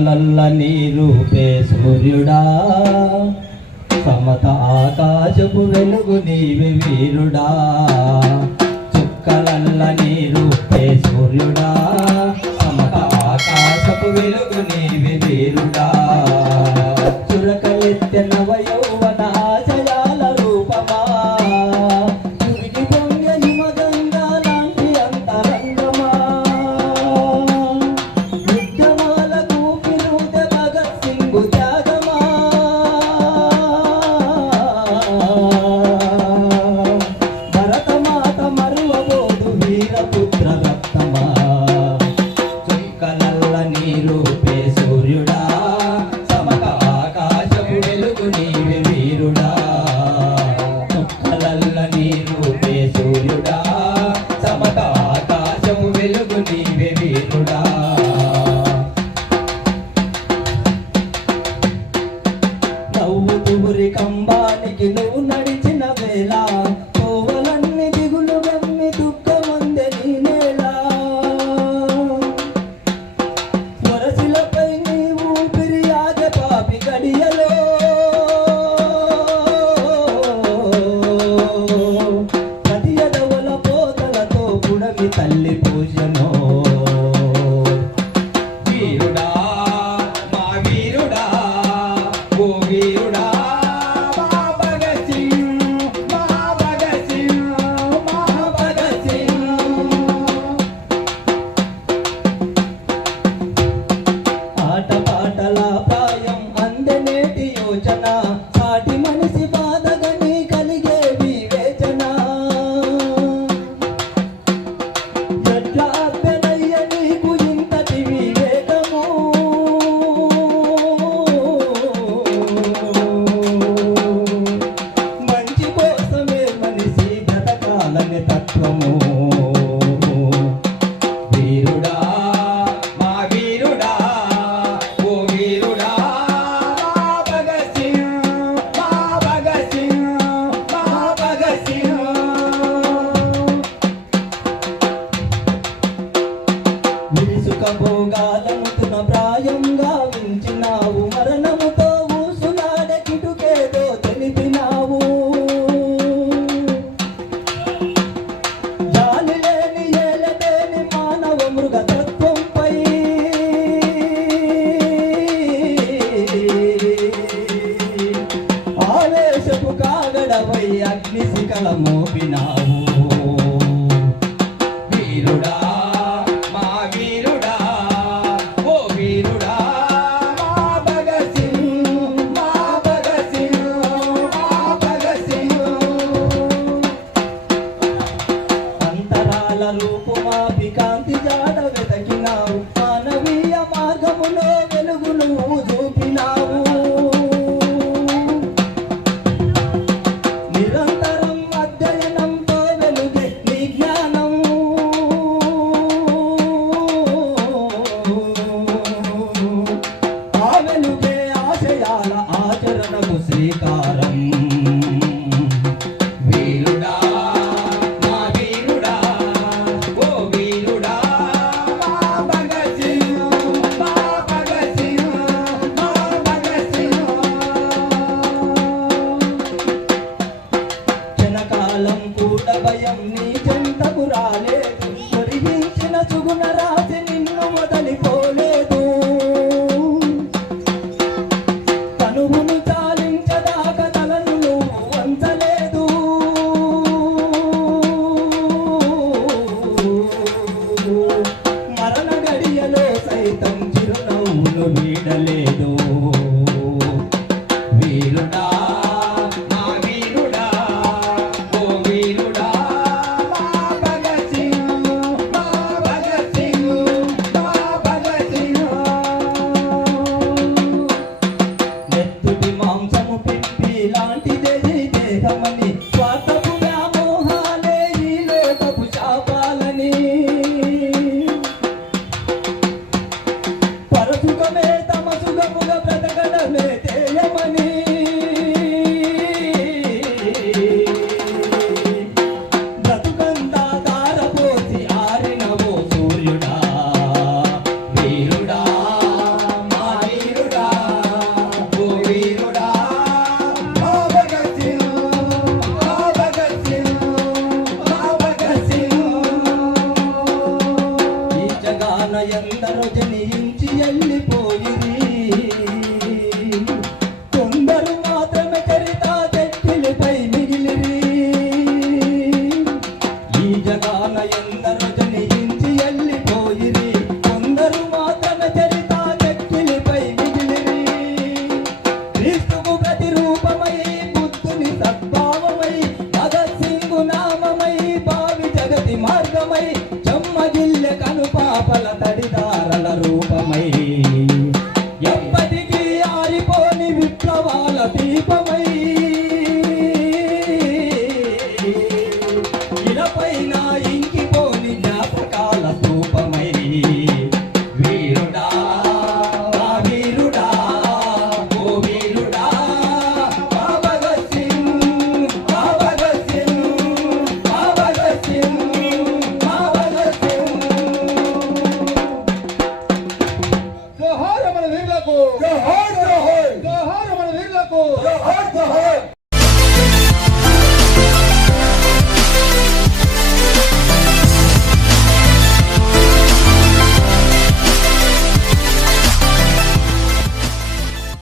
చుక్కలల్ల నీ రూపే సూర్యుడా, సమత ఆకాశపు వెలుగు నీవే వీరుడా. చుక్కలల్ల నీ రూపే సూర్యుడా, సమత ఆకాశపు వెలుగు నీవే వీరుడా. చురక ఎత్తె నవ యౌవన ఆశయాల రూపమా, చురికి పొంగె హిమగంగా లాంటి అంతరంగమా. ఉద్యమాలకు పిలువె భగత్ సింగ్ త్యాగమా, భరతమాత మరువబోదు వీరపుత్ర రక్తమా. చుక్కలల్ల నీ రూపే సూర్యుడా, సమత ఆకాశపు వెలుగు నీవే వీరుడా. చుక్కలల్ల నీ రూపే సూర్యుడా, సమత ఆకాశపు వెలుగు నీవే వీరుడా. నవ్వుతూ ఉరి కంబానికి నువ్వు నడిచిన వేళ, కోవలన్నీ దిగులు గమ్మి దుఃఖమందే నీ నేల. వరసిలపై నీవు ఊపిరియాగే పాపి గడియలో, ప్రతి ఎడవల పోతలతో పుడమి తల్లి పూజనో. వీరుడా మా వీరుడా, ఓ వీరుడా మా భగత్ సింగ్, మా భగత్ సింగ్, మా భగత్ సింగ్. ఆటపాటల ప్రాయం అందనేటి యోచన, సాటి మనిషి బాధగని కలిగే వివేచన. ఎట్లా అబ్బెనయ్య నీకు ఇంతటి వివేకము, మంచి కోసమే మనిషి బ్రతకాలని తత్వము. వీరుడా మా వీరుడా, ఓ వీరుడా మా భగత్ సింగ్, మా భగత్ సింగ్, మా భగత్ సింగ్. విరుసుక భోగాలముతున్న ప్రాయంగా వించినావు, మరణముతో ఊసులాడే కిటుకేదో తెలిపినావు. జాలి లేని ఏలలేని మానవ మృగతత్వంపై ఆవేశపు కాగడపై అగ్నిశిఖల మోపినావు. వీరుడా మా వీరుడా, ఓ వీరుడా మా భగత్ సింగ్, మా భగత్ సింగ్, మా భగత్ సింగ్. అంతరాల రూపుమాపి కాంతి జాడ వెతకినావు, మానవీయ మార్గములో వెలుగును చూపినావు. నిరంతరం అధ్యయనంతో వెలుగే నీ జ్ఞానం. ఆ వెలుగే ఆశయాల ఆచరణకు శ్రీకారం. వీరుడా మా వీరుడా, ఓ వీరుడా మా భగత్ సింగ్, మా భగత్ సింగ్, మా భగత్ సింగ్. క్షణకాలం కూడా భయం నీ చెంతకు రాలేదు, ఒరిగించిన సుగుణ రాసి నిన్ను వదలిపో